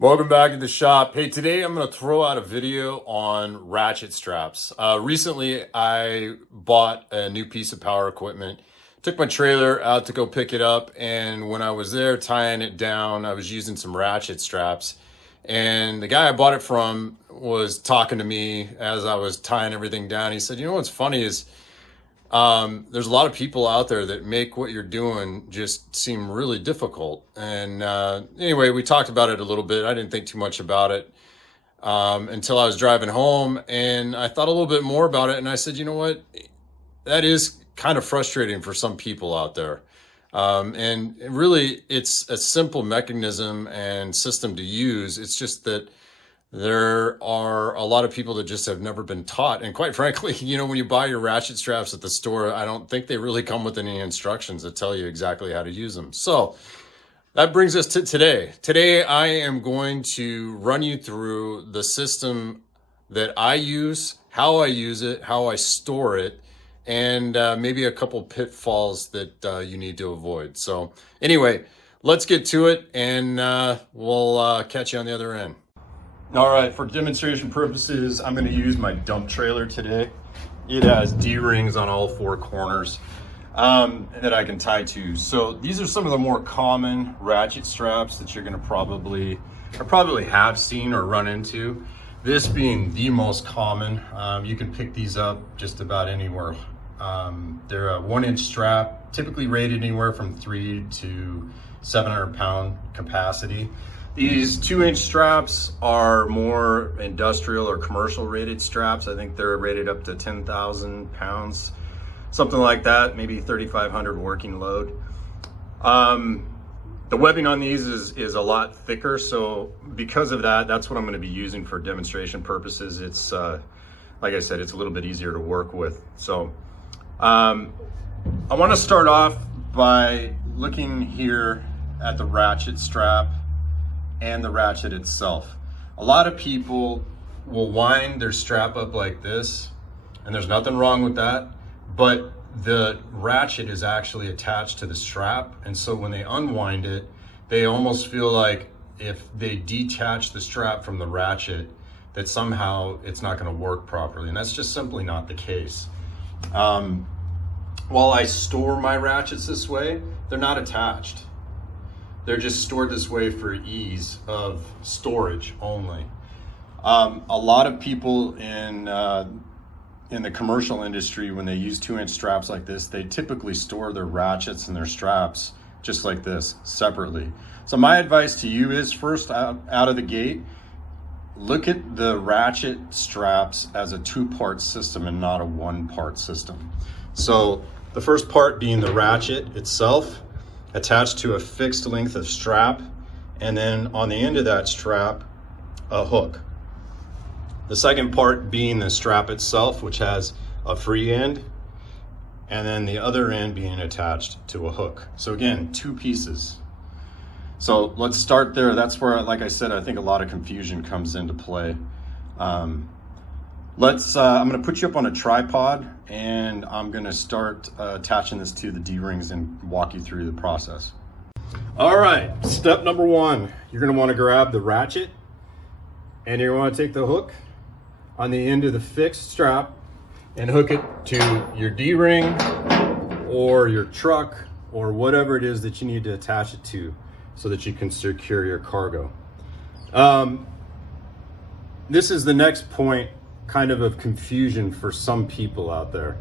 Welcome back to the shop. Hey, today I'm going to throw out a video on ratchet straps. Recently, I bought a new piece of power equipment, took my trailer out to go pick it up, and when I was there tying it down, I was using some ratchet straps. And the guy I bought it from was talking to me as I was tying everything down. He said, you know what's funny is there's a lot of people out there that make what you're doing just seem really difficult. And anyway, we talked about it a little bit. I didn't think too much about it until I was driving home, and I thought a little bit more about it. And I said, you know what? That is kind of frustrating for some people out there. And really, it's a simple mechanism and system to use. It's just that there are a lot of people that just have never been taught. And quite frankly, you know, when you buy your ratchet straps at the store, I don't think they really come with any instructions that tell you exactly how to use them. So that brings us to today. Today, I am going to run you through the system that I use, how I use it, how I store it, and maybe a couple pitfalls that you need to avoid. So anyway, let's get to it, and we'll catch you on the other end. All right, for demonstration purposes, I'm going to use my dump trailer today. It has D-rings on all four corners that I can tie to. So these are some of the more common ratchet straps that you're going to probably have seen or run into. This being the most common. You can pick these up just about anywhere. They're a 1-inch strap, typically rated anywhere from 3 to 700 pound capacity. These 2-inch straps are more industrial or commercial rated straps. I think they're rated up to 10,000 pounds, something like that, maybe 3,500 working load. The webbing on these is a lot thicker, so because of that, that's what I'm going to be using for demonstration purposes. It's, like I said, it's a little bit easier to work with. So I want to start off by looking here at the ratchet strap and the ratchet itself. A lot of people will wind their strap up like this, and there's nothing wrong with that, but the ratchet is actually attached to the strap, and so when they unwind it, they almost feel like if they detach the strap from the ratchet, that somehow it's not going to work properly, and that's just simply not the case. While I store my ratchets this way, they're not attached. They're just stored this way for ease of storage only. A lot of people in the commercial industry, when they use 2-inch straps like this, they typically store their ratchets and their straps just like this, separately. So my advice to you is, first out of the gate, look at the ratchet straps as a 2-part system and not a 1-part system. So the first part being the ratchet itself, attached to a fixed length of strap, and then on the end of that strap, a hook. The second part being the strap itself, which has a free end, and then the other end being attached to a hook. So again, 2 pieces. So let's start there. That's where, like I said, I think a lot of confusion comes into play. I'm gonna put you up on a tripod, and I'm gonna start attaching this to the D-rings and walk you through the process. All right, step number 1, you're gonna wanna grab the ratchet, and you're gonna wanna take the hook on the end of the fixed strap and hook it to your D-ring or your truck or whatever it is that you need to attach it to so that you can secure your cargo. This is the next point kind of confusion for some people out there.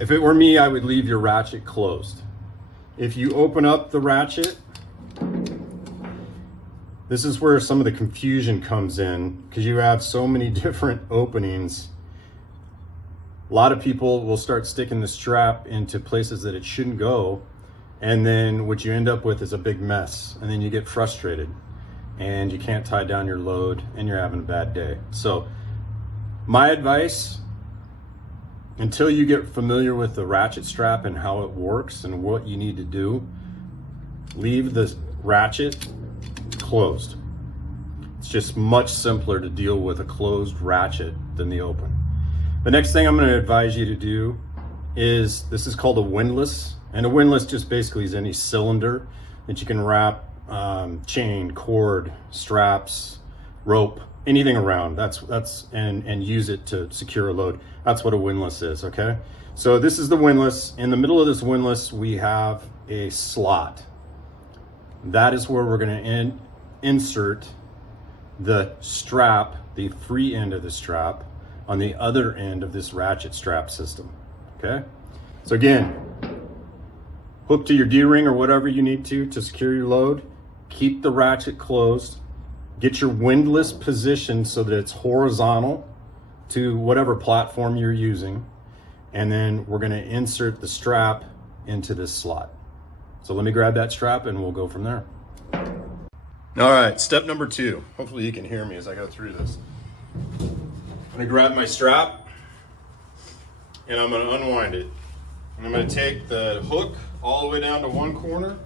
If it were me, I would leave your ratchet closed. If you open up the ratchet, this is where some of the confusion comes in, because you have so many different openings. A lot of people will start sticking the strap into places that it shouldn't go, and then what you end up with is a big mess, and then you get frustrated and you can't tie down your load and you're having a bad day. So my advice, until you get familiar with the ratchet strap and how it works and what you need to do, leave the ratchet closed. It's just much simpler to deal with a closed ratchet than the open. The next thing I'm going to advise you to do is, this is called a windlass, and a windlass just basically is any cylinder that you can wrap chain, cord, straps, rope, anything around. And use it to secure a load. That's what a windlass is, okay? So this is the windlass. In the middle of this windlass, we have a slot. That is where we're gonna insert the strap, the free end of the strap, on the other end of this ratchet strap system, okay? So again, hook to your D-ring or whatever you need to secure your load. Keep the ratchet closed. Get your windlass positioned so that it's horizontal to whatever platform you're using. And then we're gonna insert the strap into this slot. So let me grab that strap and we'll go from there. All right, step number 2. Hopefully you can hear me as I go through this. I'm gonna grab my strap and I'm gonna unwind it. And I'm gonna take the hook all the way down to one corner.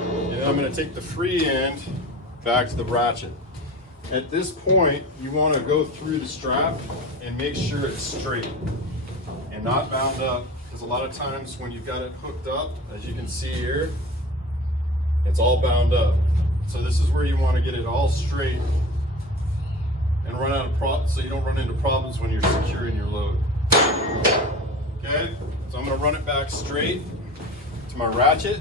And I'm gonna take the free end back to the ratchet. At this point, you wanna go through the strap and make sure it's straight and not bound up. Because a lot of times when you've got it hooked up, as you can see here, it's all bound up. So this is where you wanna get it all straight and so you don't run into problems when you're securing your load. Okay, so I'm gonna run it back straight to my ratchet.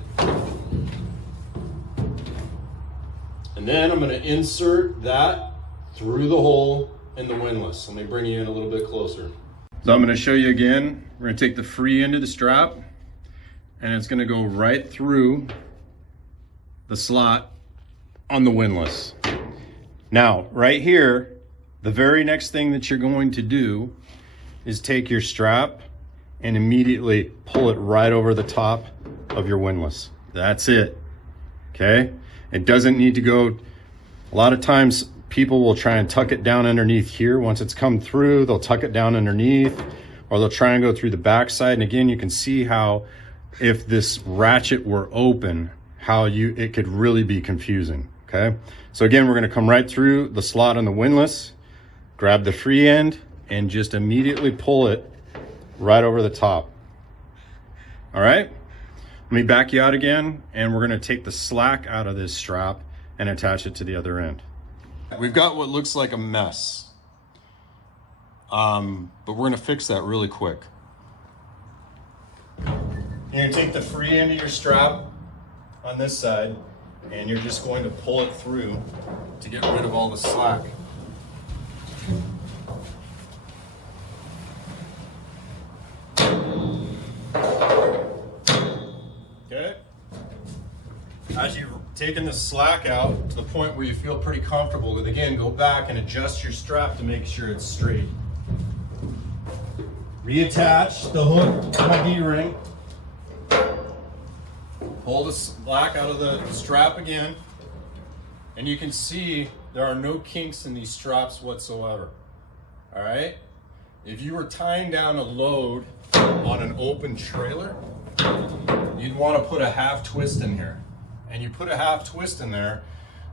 And then I'm gonna insert that through the hole in the windlass. Let me bring you in a little bit closer. So I'm gonna show you again. We're gonna take the free end of the strap and it's gonna go right through the slot on the windlass. Now, right here, the very next thing that you're going to do is take your strap and immediately pull it right over the top of your windlass. That's it, okay? It doesn't need to go, a lot of times people will try and tuck it down underneath here. Once it's come through, they'll tuck it down underneath, or they'll try and go through the backside. And again, you can see how if this ratchet were open, how it could really be confusing, okay? So again, we're gonna come right through the slot on the windlass, grab the free end, and just immediately pull it right over the top. All right, let me back you out again, and we're gonna take the slack out of this strap and attach it to the other end. We've got what looks like a mess, but we're gonna fix that really quick. You're gonna take the free end of your strap on this side, and you're just going to pull it through to get rid of all the slack. Okay. As you've taken the slack out to the point where you feel pretty comfortable with, again, go back and adjust your strap to make sure it's straight. Reattach the hook to my D-ring. Pull the slack out of the strap again, and you can see there are no kinks in these straps whatsoever. All right? If you were tying down a load on an open trailer, you'd want to put a half twist in here. And you put a half twist in there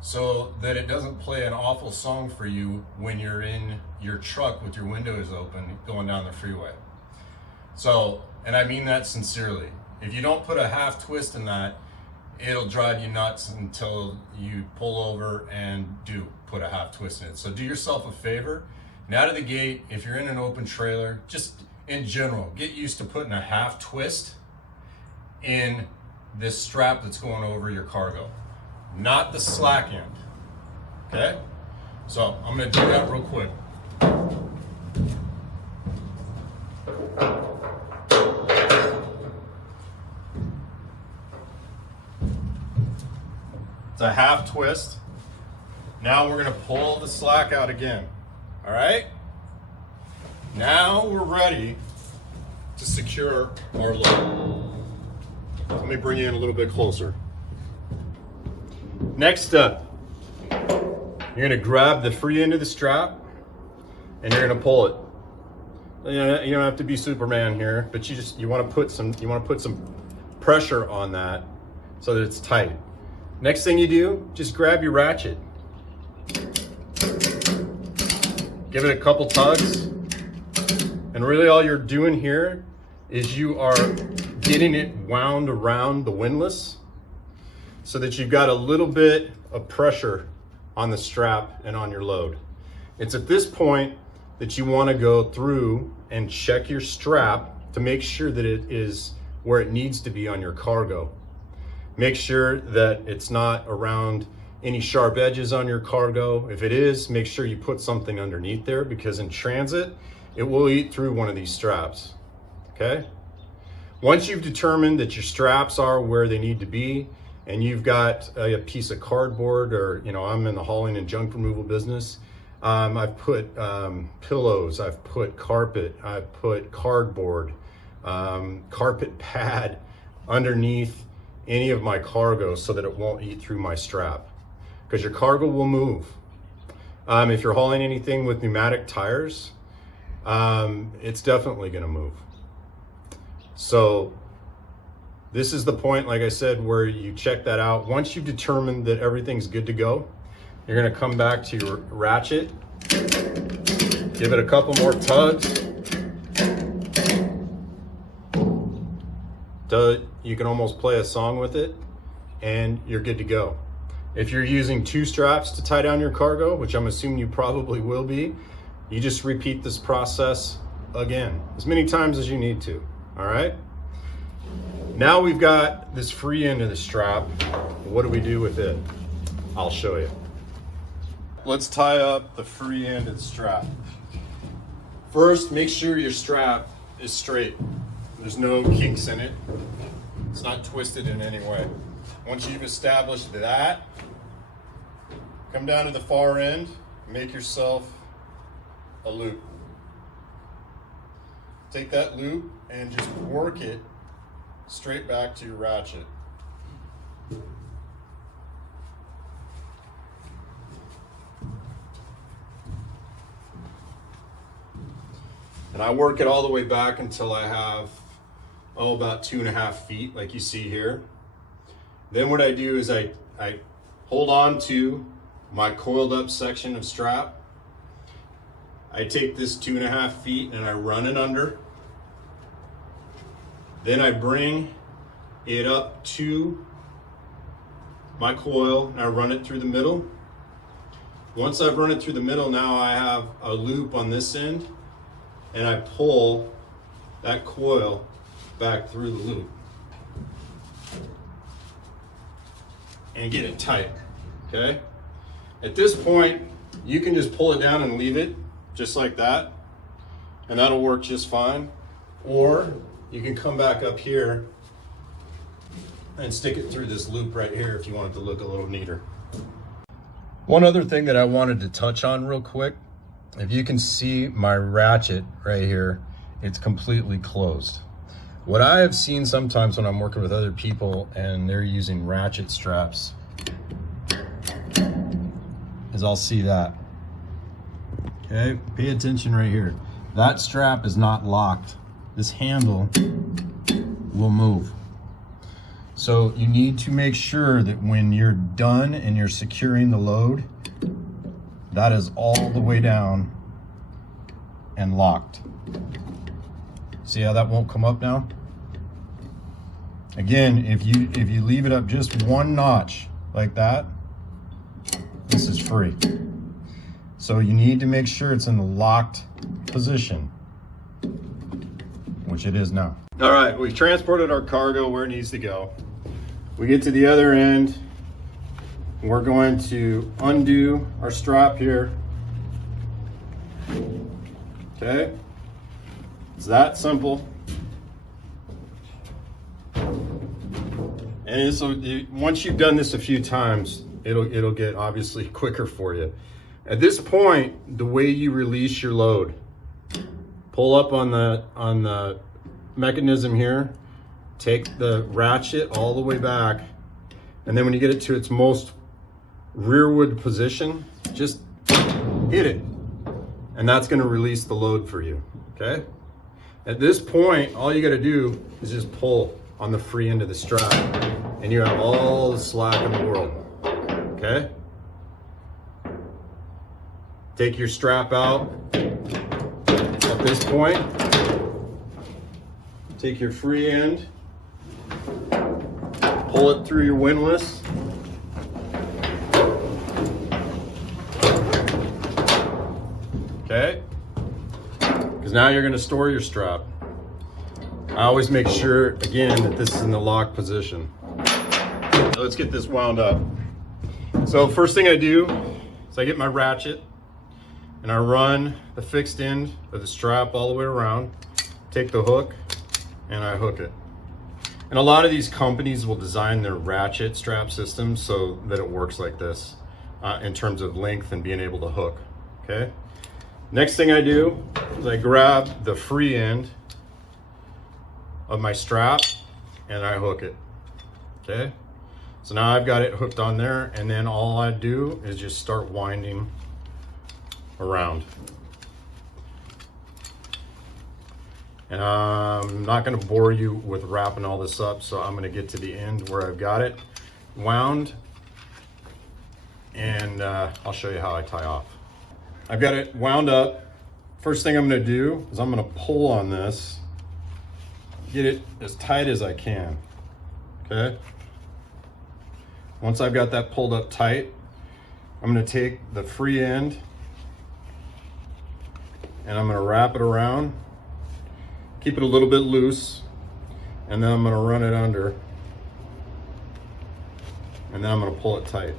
so that it doesn't play an awful song for you when you're in your truck with your windows open going down the freeway. So, and I mean that sincerely. If you don't put a half twist in that, it'll drive you nuts until you pull over and do put a half twist in it. So do yourself a favor, and out of the gate, if you're in an open trailer, just in general, get used to putting a half twist in this strap that's going over your cargo, not the slack end, okay? So I'm gonna do that real quick. It's a half twist. Now we're gonna pull the slack out again, all right? Now we're ready to secure our load. Let me bring you in a little bit closer. Next up, you're gonna grab the free end of the strap and you're gonna pull it. You don't have to be Superman here, but you want to put some pressure on that so that it's tight. Next thing you do, just grab your ratchet. Give it a couple tugs. And really all you're doing here is you are getting it wound around the windlass so that you've got a little bit of pressure on the strap and on your load. It's at this point that you want to go through and check your strap to make sure that it is where it needs to be on your cargo. Make sure that it's not around any sharp edges on your cargo. If it is, make sure you put something underneath there, because in transit, it will eat through one of these straps, okay? Once you've determined that your straps are where they need to be, and you've got a piece of cardboard, or, you know, I'm in the hauling and junk removal business, I've put pillows, I've put carpet, I've put cardboard, carpet pad underneath any of my cargo so that it won't eat through my strap, because your cargo will move. If you're hauling anything with pneumatic tires, it's definitely going to move. So this is the point, like I said, where you check that out. Once you've determined that everything's good to go, you're going to come back to your ratchet, give it a couple more tugs. You can almost play a song with it, and you're good to go. If you're using 2 straps to tie down your cargo, which I'm assuming you probably will be, you just repeat this process again, as many times as you need to, all right? Now we've got this free end of the strap. What do we do with it? I'll show you. Let's tie up the free end of the strap. First, make sure your strap is straight. There's no kinks in it. It's not twisted in any way. Once you've established that, come down to the far end, make yourself a loop. Take that loop and just work it straight back to your ratchet. And I work it all the way back until I have, about 2.5 feet, like you see here. Then what I do is I hold on to my coiled up section of strap. I take this 2.5 feet and I run it under. Then I bring it up to my coil and I run it through the middle. Once I've run it through the middle, now I have a loop on this end, and I pull that coil back through the loop and get it tight, okay? At this point, you can just pull it down and leave it just like that, and that'll work just fine. Or you can come back up here and stick it through this loop right here if you want it to look a little neater. One other thing that I wanted to touch on real quick, if you can see my ratchet right here, it's completely closed. What I have seen sometimes when I'm working with other people and they're using ratchet straps is I'll see that. Okay, pay attention right here. That strap is not locked. This handle will move. So you need to make sure that when you're done and you're securing the load, that is all the way down and locked. See how that won't come up now? Again, if you leave it up just one notch like that, this is free. So you need to make sure it's in the locked position, which it is now. All right, we've transported our cargo where it needs to go. We get to the other end. We're going to undo our strap here. Okay, it's that simple. And so once you've done this a few times, it'll get obviously quicker for you. At this point, the way you release your load, pull up on the mechanism here, take the ratchet all the way back, and then when you get it to its most rearward position, just hit it, and that's going to release the load for you. Okay, at this point, all you got to do is just pull on the free end of the strap, and you have all the slack in the world. Okay, take your strap out at this point, take your free end, pull it through your windlass. Okay, because now you're going to store your strap. I always make sure, again, that this is in the lock position. Let's get this wound up. So first thing I do is I get my ratchet and I run the fixed end of the strap all the way around, take the hook, and I hook it. And a lot of these companies will design their ratchet strap system so that it works like this in terms of length and being able to hook, okay? Next thing I do is I grab the free end of my strap and I hook it, okay? So now I've got it hooked on there, and then all I do is just start winding around. And I'm not gonna bore you with wrapping all this up, so I'm gonna get to the end where I've got it wound, and I'll show you how I tie off. I've got it wound up. First thing I'm gonna do is I'm gonna pull on this, get it as tight as I can, okay? Once I've got that pulled up tight, I'm gonna take the free end and I'm gonna wrap it around, keep it a little bit loose, and then I'm gonna run it under, and then I'm gonna pull it tight.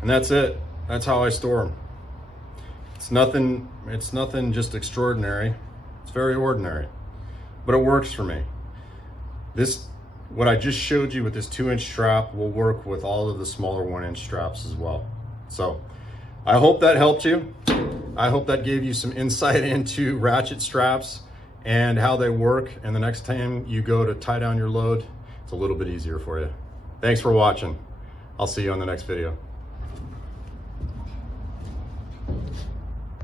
And that's it. That's how I store them. It's nothing just extraordinary. It's very ordinary, but it works for me. What I just showed you with this 2-inch strap will work with all of the smaller 1-inch straps as well. So I hope that helped you. I hope that gave you some insight into ratchet straps and how they work. And the next time you go to tie down your load, it's a little bit easier for you. Thanks for watching. I'll see you on the next video.